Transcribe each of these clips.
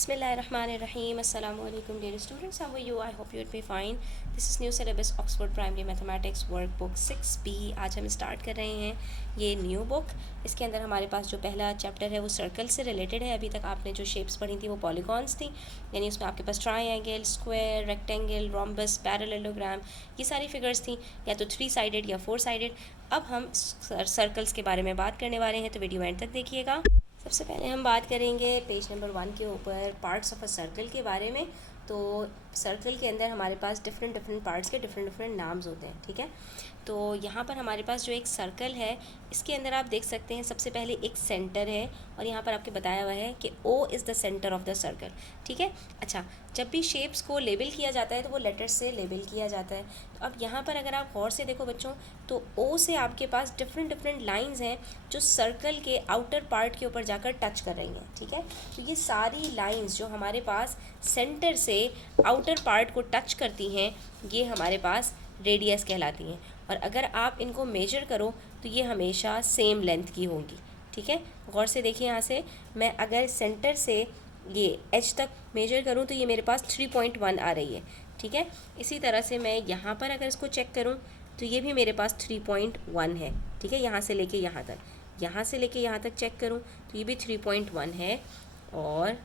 Bismillahirrahmanirrahim. Assalamu alaikum dear students. How are you? I hope you would be fine. This is new syllabus Oxford Primary Mathematics Workbook 6B. आज हम start कर रहे हैं ये new book. इसके अंदर हमारे पास जो पहला चैप्टर है वो सर्कल से रिलेटेड है. अभी तक आपने जो शेप्स पढ़ी थी वो पॉलीगॉन्स थी, यानी उसमें आपके पास triangle, square, rectangle, rhombus, parallelogram, ये सारी फिगर्स थी, या तो 3 साइडेड या 4 साइडेड. अब हम सर्कल्स के बारे में बात करने वाले हैं, तो वीडियो एंड तक देखिएगा. सबसे पहले हम बात करेंगे पेज नंबर 1 के ऊपर पार्ट्स ऑफ अ सर्कल के बारे में. तो सर्कल के अंदर हमारे पास डिफरेंट पार्ट्स के डिफरेंट नाम्स होते हैं, ठीक है. तो यहाँ पर हमारे पास जो एक सर्कल है, इसके अंदर आप देख सकते हैं सबसे पहले एक सेंटर है, और यहाँ पर आपके बताया हुआ है कि O is the centre of the circle, ठीक है. अच्छा, जब भी शेप्स को लेबल किया जाता है तो वो लेटर्स से लेबल किया जाता है. तो अब यहाँ पर अगर आप गौर से देखो बच्चों, तो O से आपके पास डिफरेंट लाइंस हैं जो सर्कल के आउटर पार्ट के ऊपर जाकर टच कर रही हैं, ठीक है. तो ये सारी लाइंस जो हमारे पास सेंटर से आउटर पार्ट को टच करती हैं, ये हमारे पास रेडियस कहलाती हैं. और अगर आप इनको मेजर करो तो ये हमेशा सेम लेंथ की होंगी, ठीक है. गौर से देखिए, यहाँ से मैं अगर सेंटर से ये एज तक मेजर करूँ तो ये मेरे पास 3.1 आ रही है, ठीक है. इसी तरह से मैं यहाँ पर अगर इसको चेक करूँ तो ये भी मेरे पास 3.1 है, ठीक है. यहाँ से लेके यहाँ तक, यहाँ से लेके यहाँ तक चेक करूँ तो ये भी 3.1 है. और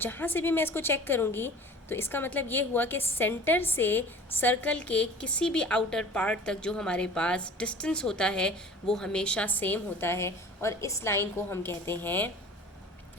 जहाँ से भी मैं इसको चेक करूँगी तो इसका मतलब ये हुआ कि सेंटर से सर्कल के किसी भी आउटर पार्ट तक जो हमारे पास डिस्टेंस होता है वो हमेशा सेम होता है, और इस लाइन को हम कहते हैं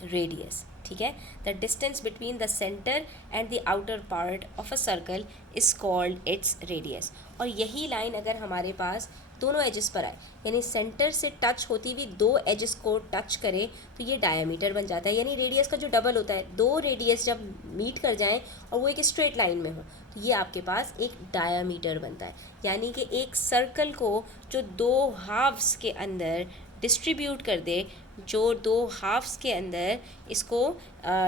रेडियस, ठीक है. The distance between the centre and the outer part of a circle is called its radius. और यही लाइन अगर हमारे पास दोनों एजेस पर आए, यानी सेंटर से टच होती हुई दो एजेस को टच करे, तो ये डायमीटर बन जाता है. यानी रेडियस का जो डबल होता है, दो रेडियस जब मीट कर जाएं और वो एक स्ट्रेट लाइन में हो, तो ये आपके पास एक डायमीटर बनता है. यानी कि एक सर्कल को जो दो हाफ्स के अंदर डिस्ट्रीब्यूट कर दे, जो दो हाफ्स के अंदर इसको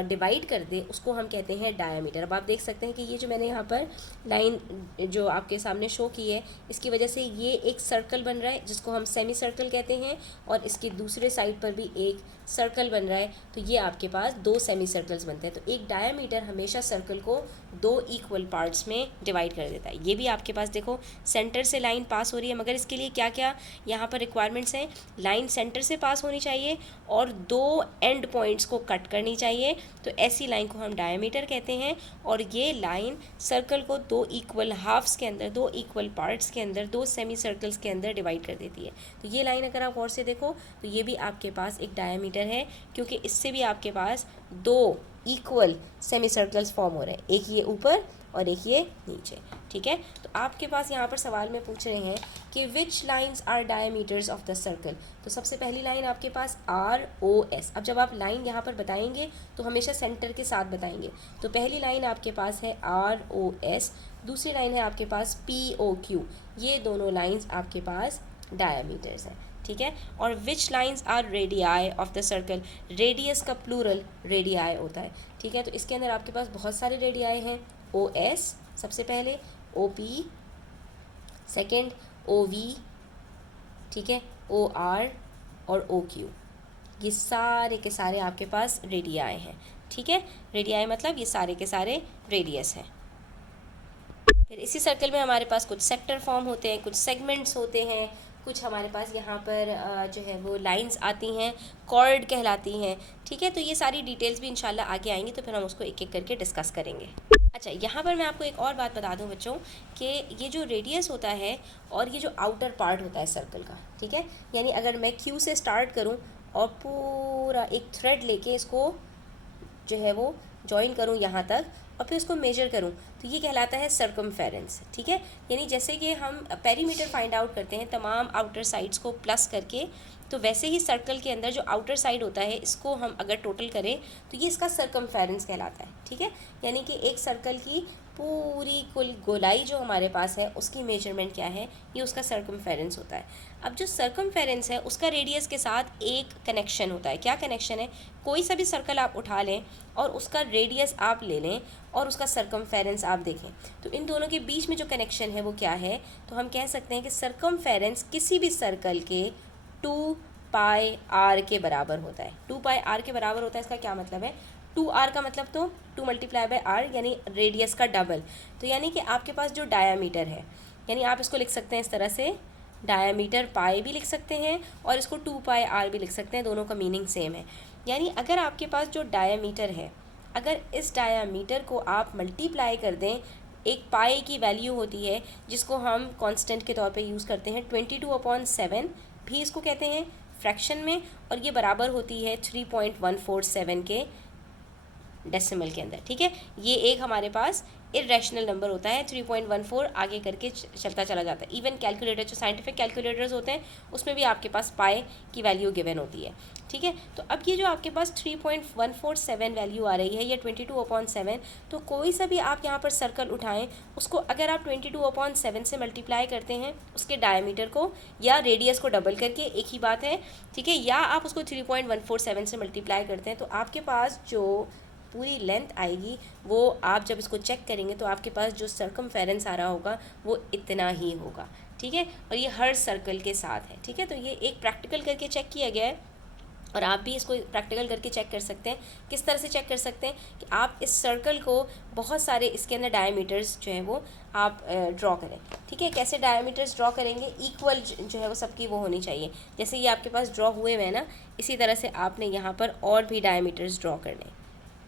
डिवाइड कर दे, उसको हम कहते हैं डायमीटर. अब आप देख सकते हैं कि ये जो मैंने यहाँ पर लाइन जो आपके सामने शो की है, इसकी वजह से ये एक सर्कल बन रहा है जिसको हम सेमी सर्कल कहते हैं, और इसके दूसरे साइड पर भी एक सर्कल बन रहा है. तो ये आपके पास दो सेमी सर्कल्स बनते हैं. तो एक डायमीटर हमेशा सर्कल को दो इक्वल पार्ट्स में डिवाइड कर देता है. ये भी आपके पास देखो सेंटर से लाइन पास हो रही है, मगर इसके लिए क्या क्या यहाँ पर रिक्वायरमेंट्स हैं. लाइन सेंटर से पास होनी चाहिए और दो एंड पॉइंट्स को कट करनी चाहिए, तो ऐसी लाइन को हम डायमीटर कहते हैं. और ये लाइन सर्कल को दो इक्वल हाफ्स के अंदर, दो इक्वल पार्ट्स के अंदर, दो सेमी सर्कल्स के अंदर डिवाइड कर देती है. तो ये लाइन अगर आप गौर से देखो तो ये भी आपके पास एक डायमीटर है, क्योंकि इससे भी आपके पास दो इक्वल सेमी सर्कल्स फॉर्म हो रहे हैं, एक ये ऊपर और एक ये नीचे, ठीक है. तो आपके पास यहाँ पर सवाल में पूछ रहे हैं कि which lines are diameters of the circle. तो सबसे पहली लाइन आपके पास ROS. अब जब आप लाइन यहाँ पर बताएंगे तो हमेशा सेंटर के साथ बताएंगे. तो पहली लाइन आपके पास है ROS, दूसरी लाइन है आपके पास POQ. ये दोनों लाइंस आपके पास डायमीटर्स हैं, ठीक है. और which lines are radii of the circle. Radius का प्लूरल रेडियाई होता है, ठीक है. तो इसके अंदर आपके पास बहुत सारे रेडियाई हैं. OS सबसे पहले, OP सेकेंड, OV, ठीक है, OR और OQ. ये सारे के सारे आपके पास रेडियाई हैं, ठीक है. रेडियाई मतलब ये सारे के सारे रेडियस हैं. फिर इसी सर्कल में हमारे पास कुछ सेक्टर फॉर्म होते हैं, कुछ सेगमेंट्स होते हैं, कुछ हमारे पास यहाँ पर जो है वो लाइंस आती हैं, कॉर्ड कहलाती हैं, ठीक है. तो ये सारी डिटेल्स भी इंशाल्लाह आगे आएंगी, तो फिर हम उसको एक एक करके डिस्कस करेंगे. अच्छा, यहाँ पर मैं आपको एक और बात बता दूँ बच्चों कि ये जो रेडियस होता है और ये जो आउटर पार्ट होता है सर्कल का, ठीक है, यानी अगर मैं Q से स्टार्ट करूँ और पूरा एक थ्रेड लेके इसको जो है वो जॉइन करूँ यहाँ तक और फिर उसको मेजर करूँ, तो ये कहलाता है सर्कमफेरेंस, ठीक है. यानी जैसे कि हम पेरीमीटर फाइंड आउट करते हैं तमाम आउटर साइड्स को प्लस करके, तो वैसे ही सर्कल के अंदर जो आउटर साइड होता है इसको हम अगर टोटल करें तो ये इसका सर्कमफेरेंस कहलाता है, ठीक है. यानी कि एक सर्कल की पूरी कुल गोलाई जो हमारे पास है उसकी मेजरमेंट क्या है, ये उसका सर्कमफेरेंस होता है. अब जो सर्कमफेरेंस है उसका रेडियस के साथ एक कनेक्शन होता है. क्या कनेक्शन है? कोई सा भी सर्कल आप उठा लें और उसका रेडियस आप ले लें और उसका सर्कमफेरेंस आप देखें, तो इन दोनों के बीच में जो कनेक्शन है वो क्या है, तो हम कह सकते हैं कि सर्कमफेरेंस किसी भी सर्कल के 2 पाई r के बराबर होता है. 2 पाई r के बराबर होता है. इसका क्या मतलब है? 2r का मतलब तो 2 मल्टीप्लाई बाय r यानी रेडियस का डबल। तो यानी कि आपके पास जो डायामीटर है, यानी आप इसको लिख सकते हैं इस तरह से, डायामीटर पाई भी लिख सकते हैं और इसको 2 पाई r भी लिख सकते हैं, दोनों का मीनिंग सेम है। यानी अगर आपके पास जो डायामीटर है, अगर इस डायामीटर को आप मल्टीप्लाई कर दें, एक पाई की वैल्यू होती है जिसको हम कांस्टेंट के तौर पे यूज़ करते हैं, 22/7 भी इसको कहते हैं फ्रैक्शन में, और ये बराबर होती है 3.147 के डेसिमल के अंदर। ठीक है, ये एक हमारे पास इरेशनल नंबर होता है, 3.14 आगे करके चलता चला जाता है। इवन कैलकुलेटर, जो साइंटिफिक कैलकुलेटर्स होते हैं उसमें भी आपके पास पाई की वैल्यू गिवन होती है। ठीक है, तो अब ये जो आपके पास 3.147 वैल्यू आ रही है, या 22/7, तो कोई सा भी आप यहाँ पर सर्कल उठाएं, उसको अगर आप 22/7 से मल्टीप्लाई करते हैं उसके डायमीटर को या रेडियस को डबल करके, एक ही बात है। ठीक है, या आप उसको 3.147 से मल्टीप्लाई करते हैं, तो आपके पास जो पूरी लेंथ आएगी वो आप जब इसको चेक करेंगे तो आपके पास जो सर्कमफेरेंस आ रहा होगा वो इतना ही होगा। ठीक है, और ये हर सर्कल के साथ है। ठीक है, तो ये एक प्रैक्टिकल करके चेक किया गया है और आप भी इसको प्रैक्टिकल करके चेक कर सकते हैं। किस तरह से चेक कर सकते हैं कि आप इस सर्कल को बहुत सारे इसके अंदर डायमीटर्स जो है वो आप ड्रॉ करें। ठीक है, कैसे डायमीटर्स ड्रॉ करेंगे, इक्वल जो है वो सबकी वो होनी चाहिए। जैसे ये आपके पास ड्रॉ हुए हुए हैं ना, इसी तरह से आपने यहाँ पर और भी डायमीटर्स ड्रॉ करने।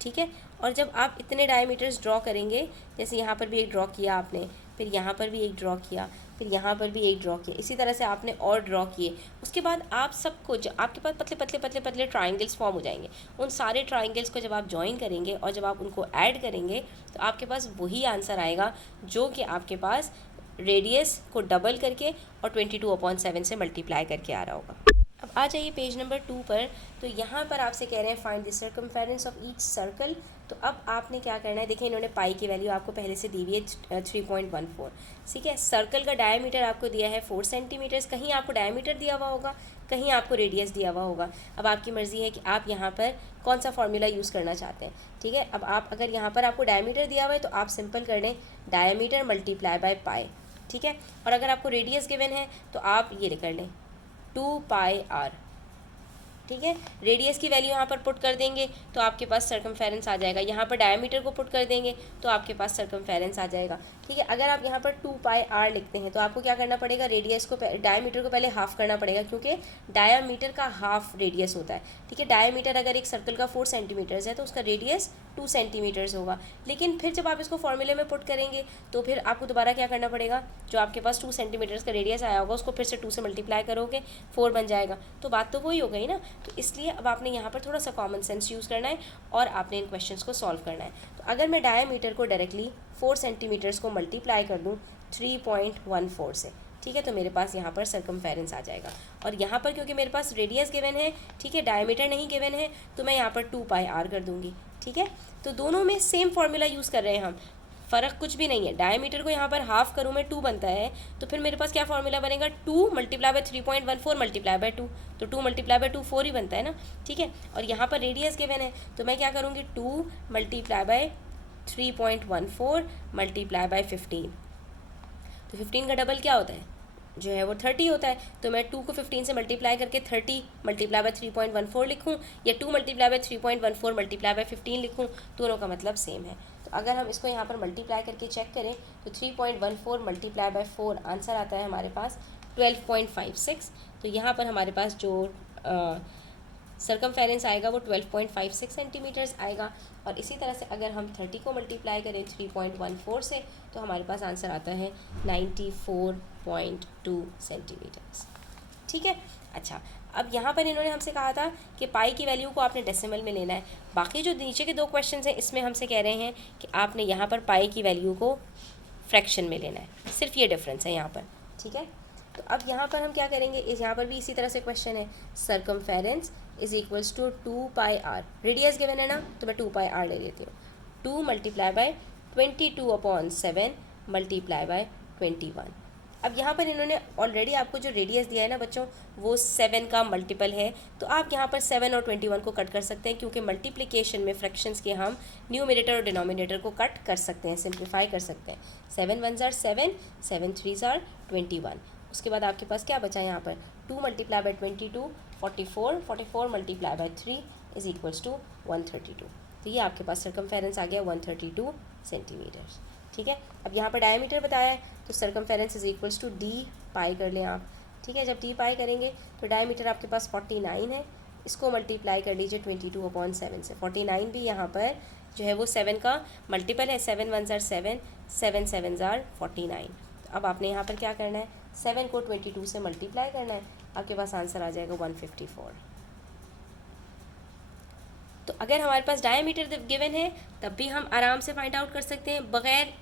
ठीक है, और जब आप इतने डायमीटर्स ड्रॉ करेंगे, जैसे यहाँ पर भी एक ड्रॉ किया आपने, फिर यहाँ पर भी एक ड्रॉ किया, फिर यहाँ पर भी एक ड्रॉ किया, इसी तरह से आपने और ड्रॉ किए। उसके बाद आप सबको, जो आपके पास पतले पतले पतले पतले ट्राइंगल्स फॉर्म हो जाएंगे, उन सारे ट्राइंगल्स को जब आप ज्वाइन करेंगे और जब आप उनको ऐड करेंगे तो आपके पास वही आंसर आएगा जो कि आपके पास रेडियस को डबल करके और 22/7 से मल्टीप्लाई करके आ रहा होगा। अब आ जाइए पेज नंबर 2 पर। तो यहाँ पर आपसे कह रहे हैं find the circumference of each circle. तो अब आपने क्या करना है, देखिए इन्होंने पाई की वैल्यू आपको पहले से दी हुई है 3.14। ठीक है, सर्कल का डायमीटर आपको दिया है 4 सेंटीमीटर्स, कहीं आपको डायमीटर दिया हुआ होगा, कहीं आपको रेडियस दिया हुआ होगा। अब आपकी मर्ज़ी है कि आप यहाँ पर कौन सा फॉर्मूला यूज़ करना चाहते हैं। ठीक है, अब आप अगर यहाँ पर आपको डायमीटर दिया हुआ है तो आप सिंपल कर लें डायमीटर मल्टीप्लाई बाय पाई। ठीक है, और अगर आपको रेडियस गिवन है तो आप ये कर लें 2 पाई r। ठीक है, रेडियस की वैल्यू यहाँ पर पुट कर देंगे तो आपके पास सर्कमफेरेंस आ जाएगा, यहाँ पर डायमीटर को पुट कर देंगे तो आपके पास सर्कमफेरेंस आ जाएगा। ठीक है, अगर आप यहाँ पर 2 पाई r लिखते हैं तो आपको क्या करना पड़ेगा, रेडियस को डायमीटर को पहले हाफ करना पड़ेगा, क्योंकि डायमीटर का हाफ रेडियस होता है। ठीक है, डायमीटर अगर एक सर्कल का 4 सेंटीमीटर्स है तो उसका रेडियस 2 सेंटीमीटर्स होगा। लेकिन फिर जब आप इसको फॉर्मूले में पुट करेंगे तो फिर आपको दोबारा क्या करना पड़ेगा, जो आपके पास 2 सेंटीमीटर्स का रेडियस आया होगा उसको फिर से 2 से मल्टीप्लाई करोगे, 4 बन जाएगा। तो बात तो वही हो गई ना। तो इसलिए अब आपने यहाँ पर थोड़ा सा कॉमन सेंस यूज़ करना है और आपने इन क्वेश्चंस को सॉल्व करना है। तो अगर मैं डायमीटर को डायरेक्टली 4 सेंटीमीटर्स को मल्टीप्लाई कर दूँ 3.14 से, ठीक है, तो मेरे पास यहाँ पर सर्कमफेरेंस आ जाएगा। और यहाँ पर क्योंकि मेरे पास रेडियस गिवन है, ठीक है, डायमीटर नहीं गिवन है, तो मैं यहाँ पर 2 पाई r कर दूँगी। ठीक है, तो दोनों में सेम फार्मूला यूज़ कर रहे हैं हम, फ़र्क कुछ भी नहीं है। डायमीटर को यहाँ पर हाफ करूँ मैं 2 बनता है, तो फिर मेरे पास क्या फार्मूला बनेगा, 2 मल्टीप्लाई बाय 3.14 मल्टीप्लाई बाय 2, तो 2 मल्टीप्लाई बाय 2 4 ही बनता है ना। ठीक है, और यहाँ पर रेडियस गिवन है तो मैं क्या करूँगी, 2 मल्टीप्लाई बाय 3.14 मल्टीप्लाई बाय 15, तो 15 का डबल क्या होता है, जो है वो 30 होता है। तो मैं 2 को 15 से मल्टीप्लाई करके 30 मल्टीप्लाई बाय 3.14 लिखूँ या 2 मल्टीप्लाई बाय 3.14 मल्टीप्लाई बाय 15 लिखूँ, दोनों का मतलब सेम है। तो अगर हम इसको यहाँ पर मल्टीप्लाई करके चेक करें तो 3.14 मल्टीप्लाई बाय 4 आंसर आता है हमारे पास 12.56। तो यहाँ पर हमारे पास जो सर्कमफेरेंस आएगा वो 12.56 सेंटीमीटर्स आएगा। और इसी तरह से अगर हम 30 को मल्टीप्लाई करें 3.14 से तो हमारे पास आंसर आता है 94.2 सेंटीमीटर्स। ठीक है, अच्छा, अब यहाँ पर इन्होंने हमसे कहा था कि पाई की वैल्यू को आपने डेसिमल में लेना है। बाकी जो नीचे के 2 क्वेश्चन हैं इसमें हमसे कह रहे हैं कि आपने यहाँ पर पाई की वैल्यू को फ्रैक्शन में लेना है, सिर्फ ये डिफरेंस है यहाँ पर। ठीक है, तो अब यहाँ पर हम क्या करेंगे, यहाँ पर भी इसी तरह से क्वेश्चन है, circumference is equals to 2 pi r, radius given है ना, तो मैं 2 पाई r ले लेती हूँ, 2 मल्टीप्लाई बाय 22/7 मल्टीप्लाई बाय 21। अब यहाँ पर इन्होंने ऑलरेडी आपको जो रेडियस दिया है ना बच्चों, वो 7 का मल्टीपल है, तो आप यहाँ पर 7 और 21 को कट कर सकते हैं, क्योंकि मल्टीप्लिकेशन में फ्रैक्शंस के हम न्यूमरेटर और डिनोमिनेटर को कट कर सकते हैं, सिंप्लीफाई कर सकते हैं। 7 1s are 7, 7 3s are 21। उसके बाद आपके पास क्या बचा यहाँ पर, 2 multiply by 22 44, 44 multiply by 3 is equals to 132। तो ये आपके पास सर्कमफेरेंस आ गया 132 सेंटीमीटर। ठीक है, अब यहाँ पर डायमीटर बताया है तो circumference is equals to D pi कर लें आप। ठीक है, जब डी पाई करेंगे तो डायमीटर आपके पास 49 है, इसको मल्टीप्लाई कर लीजिए 22/7 से। 49 भी यहाँ पर जो है वो 7 का मल्टीपल है, 7 1 ज़ार 7, 7 7 ज़ार 49। अब आपने यहाँ पर क्या करना है, 7 को 22 से मल्टीप्लाई करना है, आपके पास आंसर आ जाएगा 154। तो अगर हमारे पास डायमीटर गिवन है तब भी हम आराम से फाइंड आउट कर सकते हैं बग़ैर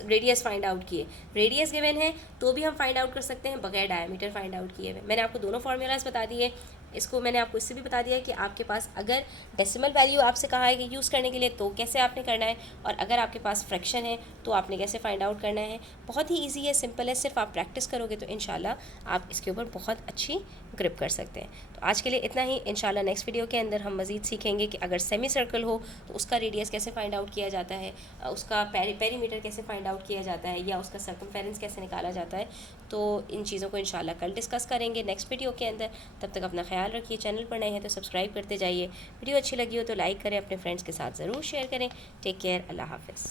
रेडियस फाइंड आउट किए। रेडियस गिवन है तो भी हम फाइंड आउट कर सकते हैं बगैर डायमीटर फाइंड आउट किए हुए। मैंने आपको दोनों फार्मूलाज बता दिए, इसको मैंने आपको इससे भी बता दिया कि आपके पास अगर डेसिमल वैल्यू आपसे कहा है कि यूज़ करने के लिए तो कैसे आपने करना है, और अगर आपके पास फ्रैक्शन है तो आपने कैसे फाइंड आउट करना है। बहुत ही ईजी है, सिंपल है, सिर्फ आप प्रैक्टिस करोगे तो इंशाल्लाह आप इसके ऊपर बहुत अच्छी ग्रिप कर सकते हैं। तो आज के लिए इतना ही, इंशाल्लाह नेक्स्ट वीडियो के अंदर हम मज़ीद सीखेंगे कि अगर सेमी सर्कल हो तो उसका रेडियस कैसे फाइंड आउट किया जाता है, उसका पेरीमीटर कैसे फाइंड आउट किया जाता है, या उसका सर्कमफेरेंस कैसे निकाला जाता है। तो इन चीज़ों को इंशाल्लाह कल डिस्कस करेंगे नेक्स्ट वीडियो के अंदर। तब तक अपना ख्याल रखिए, चैनल पर नए हैं तो सब्सक्राइब करते जाइए, वीडियो अच्छी लगी हो तो लाइक करें, अपने फ्रेंड्स के साथ ज़रूर शेयर करें। टेक केयर, अल्लाह हाफ़िज़।